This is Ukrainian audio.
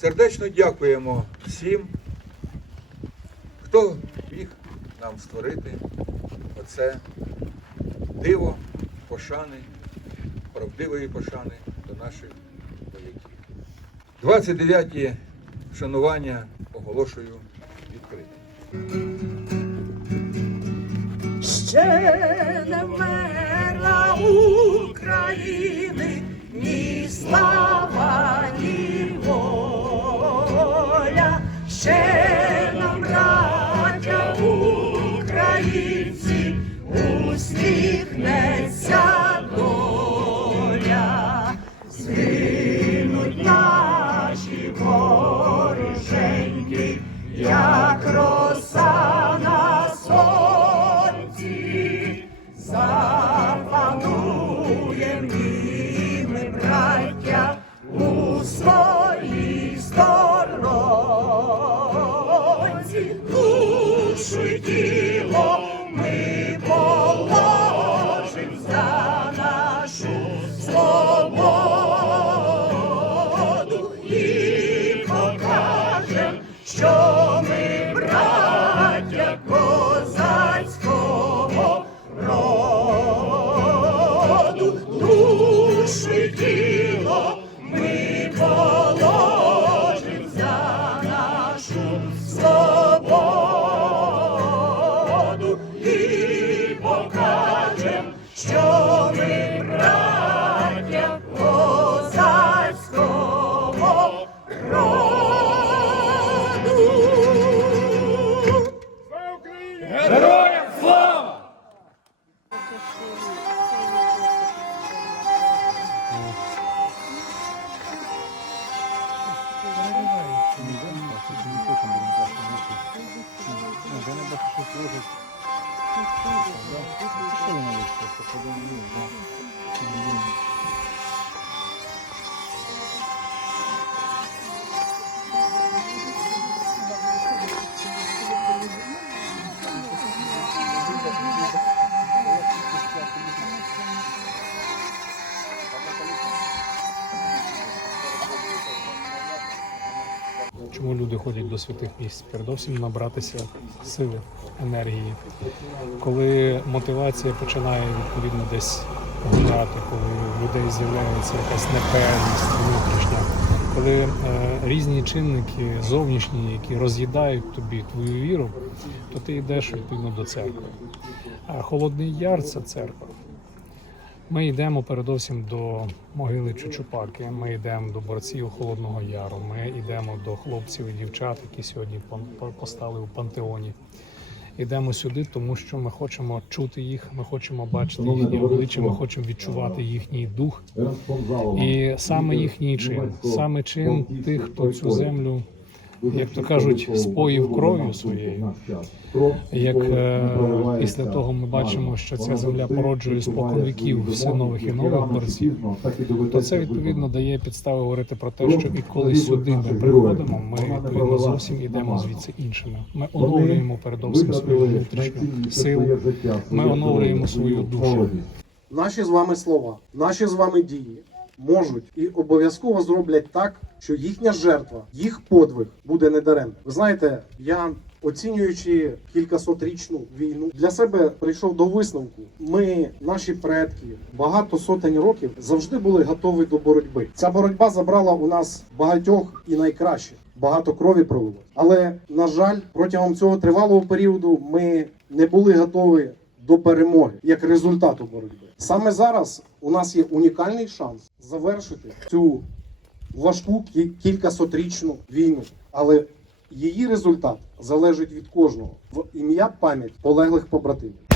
Сердечно дякуємо всім, хто міг нам створити оце диво пошани, правдивої пошани до наших вояків. 29 шанування оголошую відкритим. Ще не вмерла України, See. Що ми браття козацького роду, душу тіло ми положим за нашу свободу служить. Що вона вийшла? Подивлю, да? Подивлю. Чому люди ходять до святих місць? Передовсім набратися сили, енергії. Коли мотивація починає відповідно десь гуляти, коли в людей з'являється якась непевність внутрішня, коли е, різні чинники зовнішні, які роз'їдають тобі твою віру, то ти йдеш відповідно до церкви. А холодний яр це церква. Ми йдемо передовсім до могили Чучупаки. Ми йдемо до борців Холодного Яру. Ми йдемо до хлопців і дівчат, які сьогодні постали у пантеоні. Йдемо сюди, тому що ми хочемо чути їх, ми хочемо бачити їхні обличчя, ми хочемо відчувати їхній дух. І саме їхній чин, саме чин тих, хто цю землю, як то кажуть, споїв кров'ю своєю. Як е, після того ми бачимо, що ця земля породжує споконвіків все нових і нових борців, то це відповідно дає підстави говорити про те, що і коли сюди ми приходимо, ми відповідно зовсім ідемо звідси іншими. Ми оновлюємо передовсім свою внутрішню силу, ми оновлюємо свою душу. Наші з вами слова, наші з вами дії можуть і обов'язково зроблять так, що їхня жертва, їх подвиг буде недаремним. Ви знаєте, я оцінюючи кількасотрічну війну, для себе прийшов до висновку. Ми, наші предки, багато сотень років завжди були готові до боротьби. Ця боротьба забрала у нас багатьох і найкраще. Багато крові пролилось. Але на жаль, протягом цього тривалого періоду ми не були готові до перемоги як результату боротьби. Саме зараз у нас є унікальний шанс завершити цю важку кількасотрічну війну, але її результат залежить від кожного в ім'я пам'ять полеглих побратимів.